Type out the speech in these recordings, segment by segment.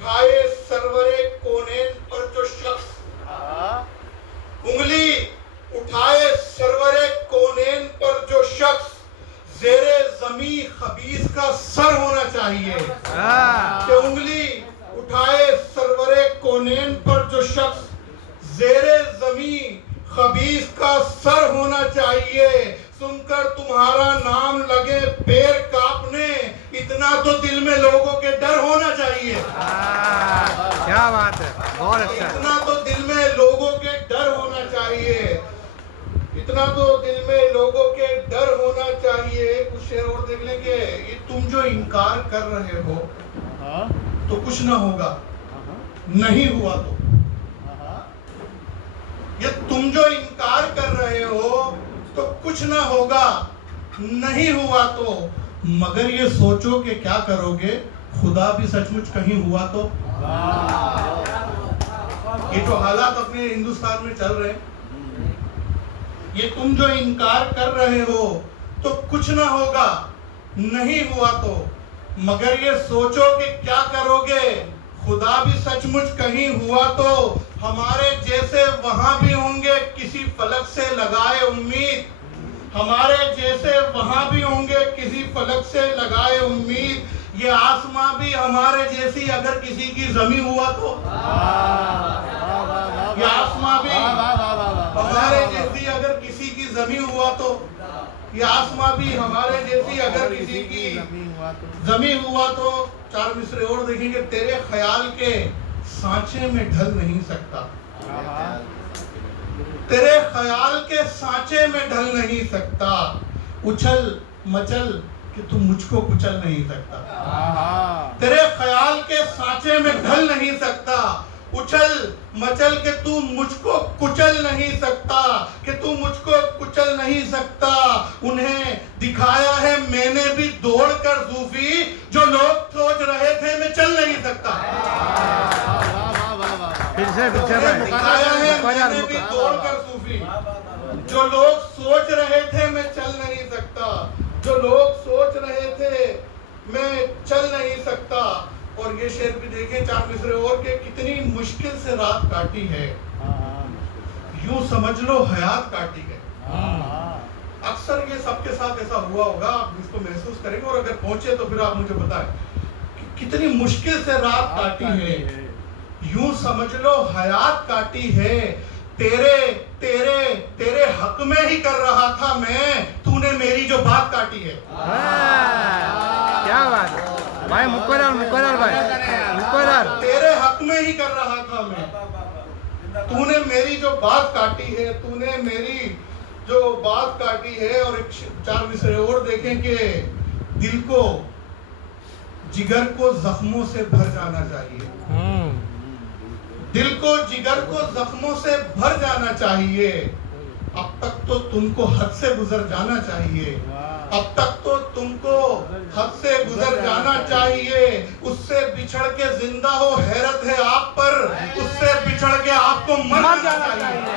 उठाए सरवरे कोनेन पर जो शख्स, उंगली उठाए सरवरे कोनेन पर जो शख्स, जेरे जमी खबीस का सर होना चाहिए। कि उंगली उठाए सरवरे कोनेन पर जो शख्स, जेरे जमी खबीस का सर होना चाहिए। सुनकर तुम्हारा नाम लगे पैर कांपने, इतना तो दिल में लोगों के डर होना चाहिए। क्या बात है, बहुत अच्छा। इतना तो दिल में लोगों के डर होना चाहिए, इतना तो दिल में लोगों के डर होना चाहिए। कुछ शेर और देख लेंगे। ये तुम जो इनकार कर रहे हो तो कुछ ना होगा, नहीं हुआ तो। ये तुम जो इनकार कर रहे हो तो कुछ ना होगा, नहीं हुआ तो। मगर ये सोचो कि क्या करोगे, खुदा भी सचमुच कहीं हुआ तो। ये जो हालात अपने हिंदुस्तान में चल रहे हैं, ये तुम जो इनकार कर रहे हो तो कुछ ना होगा, नहीं हुआ तो। मगर ये सोचो कि क्या करोगे, खुदा भी सचमुच कहीं हुआ तो। हमारे जैसे वहां भी होंगे किसी फलक से लगाए उम्मीद, हमारे जैसे वहां भी होंगे किसी फलक से लगाए उम्मीद। ये आसमां भी हमारे जैसी अगर किसी की जमी हुआ तो। ये आसमां भी हमारे जैसी अगर किसी की जमी हुआ तो। ये आसमां भी हमारे जैसी अगर किसी की जमी हुआ तो। चार मिसरे और देखेंगे। तेरे ख्याल के सांचे में ढल नहीं सकता, तेरे ख्याल के सांचे में ढल नहीं सकता। उछल मचल कि तू मुझको कुचल नहीं सकता। तेरे ख्याल के सांचे में ढल नहीं सकता। उछल मचल के तू मुझको कुचल नहीं सकता, कि तू मुझको कुचल नहीं सकता। उन्हें दिखाया है मैंने भी दौड़ कर सूफी, जो लोग सोच रहे थे मैं चल नहीं सकता। दिखाया है मैंने भी दौड़ कर सूफी, जो लोग सोच रहे थे मैं चल नहीं सकता, जो लोग सोच रहे थे मैं चल नहीं सकता। और ये शेर भी देखें चार मिसरे और के, कितनी मुश्किल से रात काटी है, यूं समझ लो हयात काटी है। अक्सर ये सबके साथ ऐसा हुआ होगा, आप इसको महसूस करेंगे। और अगर पहुंचे तो फिर आप मुझे बताएं कि कितनी मुश्किल से रात काटी है, यूं समझ लो हयात काटी है। तेरे तेरे तेरे हक में ही कर रहा था मैं, तूने मेरी जो बात काटी है। क्या बात है भाई, मुकर्रर भाई, मुकर्रर। तेरे हक में ही कर रहा था मैं, तूने मेरी जो बात काटी है, तूने मेरी जो बात काटी है। और एक चार मिसरे और देखें कि दिल को जिगर को जख्मों से भर जाना चाहिए, दिल को जिगर को जख्मों से भर जाना चाहिए। अब तक तो तुमको हद से गुजर जाना चाहिए, अब तक तो तुमको हद से गुजर जाना चाहिए। उससे बिछड़ के जिंदा हो हैरत है आप पर, उससे बिछड़ के आपको मर जाना चाहिए।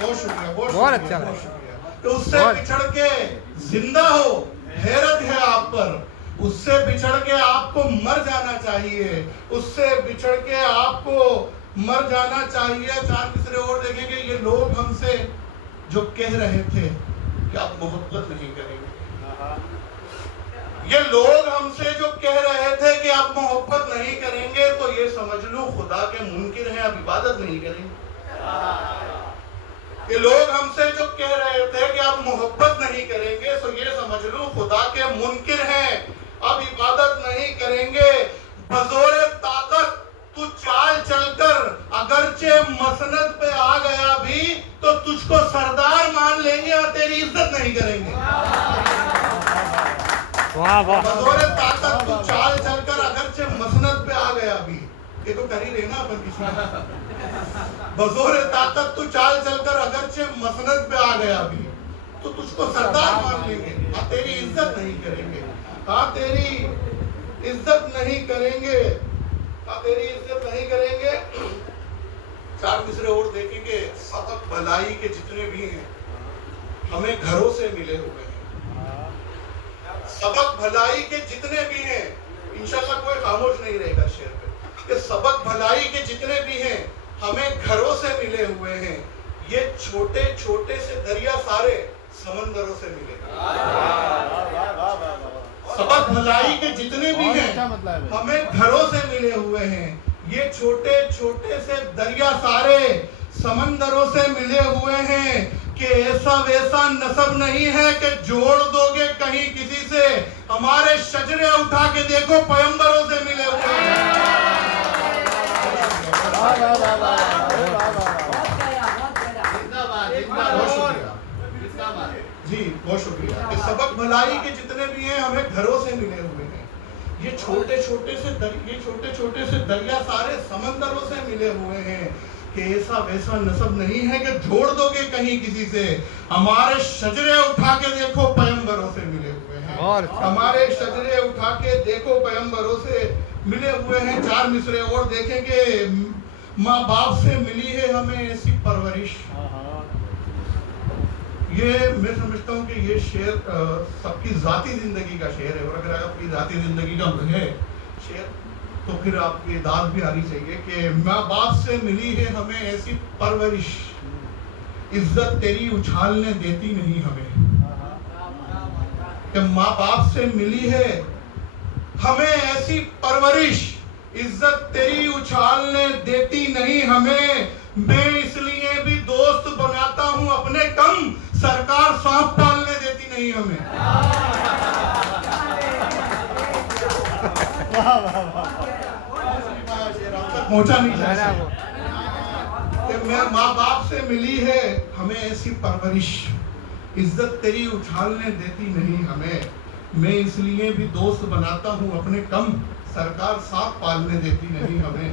बहुत शुक्रिया, बहुत अच्छा, तो उससे बिछड़ के जिंदा हो हैरत है आप पर, उससे बिछड़ के आपको मर जाना चाहिए, उससे बिछड़ के आपको मर जाना चाहिए। चार मिसरे और देखेंगे। ये लोग हमसे जो कह रहे थे कि आप मोहब्बत नहीं करेंगे, ये लोग हमसे जो कह रहे थे कि आप मोहब्बत नहीं करेंगे, तो ये समझ लो खुदा के मुनकिर हैं, आप इबादत नहीं करेंगे। ये लोग हमसे जो कह रहे थे कि आप मोहब्बत नहीं करेंगे, तो ये समझ लो खुदा के मुनकिर हैं, अब इबादत नहीं करेंगे। बजोरे ताकत तू चाल चलकर अगरचे मसनद पे आ गया भी, तो तुझको सरदार मान लेंगे और तेरी इज्जत नहीं करेंगे। वाह वाह। बजोरे ताकत तू चाल चलकर अगरचे मसनद पे आ गया भी, ये तो कर ही रहे ना अपन किसी। बजोरे ताकत तू चाल चलकर अगरचे मसनद पे आ गया भी, तो तुझको सरदार मान लेंगे, हाँ तेरी इज्जत नहीं करेंगे, हाँ तेरी इज्जत नहीं करेंगे, हाँ तेरी इज्जत नहीं करेंगे। चार मिसरे और देखेंगे। सबक भलाई के जितने भी हैं हमें घरों से मिले हुए हैं, सबक भलाई के जितने भी हैं इंशाल्लाह कोई खामोश नहीं रहेगा शेर पे, कि सबक भलाई के जितने भी हैं हमें घरों से मिले हुए हैं, ये छोटे छोटे से दरिया सारे समंदरों से मिले। सबक भलाई के जितने भी हैं हमें घरों से मिले हुए हैं, ये छोटे छोटे से दरिया सारे समंदरों से मिले हुए हैं, कि ऐसा वैसा नसब नहीं है कि जोड़ दोगे कहीं किसी से, हमारे शजरे उठा के देखो पैगंबरों से मिले हुए हैं। जी बहुत शुक्रिया। कि सबक भलाई के जितने भी हैं हमें घरों से मिले हुए हैं, ये छोटे छोटे से दरिया सारे समंदरों से मिले हुए हैं, कि ऐसा वैसा नसब नहीं है कि जोड़ दोगे कहीं किसी से, हमारे शजरे उठा के देखो पैगंबरों से मिले हुए हैं। हमारे शजरे उठा के देखो पैगंबरों से मिले हुए हैं। 4 मिसरे और देखेंगे। माँ बाप से मिली है हमें ऐसी परवरिश। ये मैं समझता हूँ कि ये शेर सबकी जाती जिंदगी का शेर है, और अगर आपकी जाती जिंदगी का है शेर तो फिर आपकी दाद भी आनी चाहिए कि माँ बाप से मिली है हमें ऐसी परवरिश, इज्जत तेरी उछालने देती नहीं हमें। कि माँ बाप से मिली है हमें ऐसी परवरिश, इज्जत तेरी उछालने देती नहीं हमें, मैं इसलिए भी दोस्त बनाता हूँ अपने कम, सरकार सांप पालने देती नहीं हमें। पहुंचा नहीं जाता कि मैं माँ बाप से मिली है हमें ऐसी परवरिश, इज्जत तेरी उछालने देती नहीं हमें, मैं इसलिए भी दोस्त बनाता हूँ अपने कम, सरकार सांप पालने देती नहीं हमें,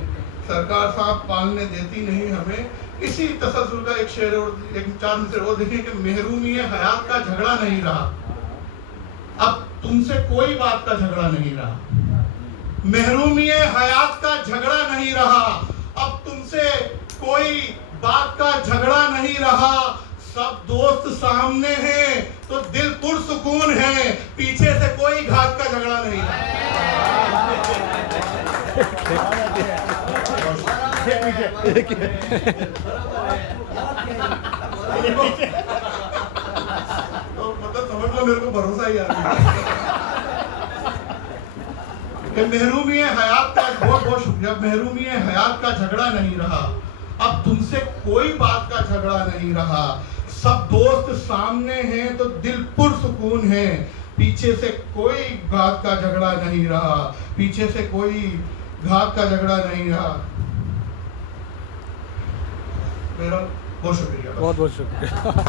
सरकार सांप पालने देती नहीं हमें। इसी तसल्सल का एक शेर और एक 4 मिसरे और देखिए कि महरूमी हयात का झगड़ा नहीं रहा, अब तुमसे कोई बात का झगड़ा नहीं रहा। महरूमी हयात का झगड़ा नहीं रहा, अब तुमसे कोई बात का झगड़ा नहीं रहा, सब दोस्त सामने हैं तो दिल पुरसुकून है, पीछे से कोई घात का झगड़ा नहीं रहा। तो मतलब समझ लो मेरे को भरोसा ही आ रहा है कि महरूमी हयात का बहुत बहुत शुक्रिया, महरूमी हयात का झगड़ा नहीं रहा, अब तुमसे कोई बात का झगड़ा नहीं रहा, सब दोस्त सामने हैं तो दिल पुरसुकून है, पीछे से कोई घात का झगड़ा नहीं रहा, पीछे से कोई घात का झगड़ा नहीं रहा। मेरा बहुत शुक्रिया। बहुत बहुत शुक्रिया।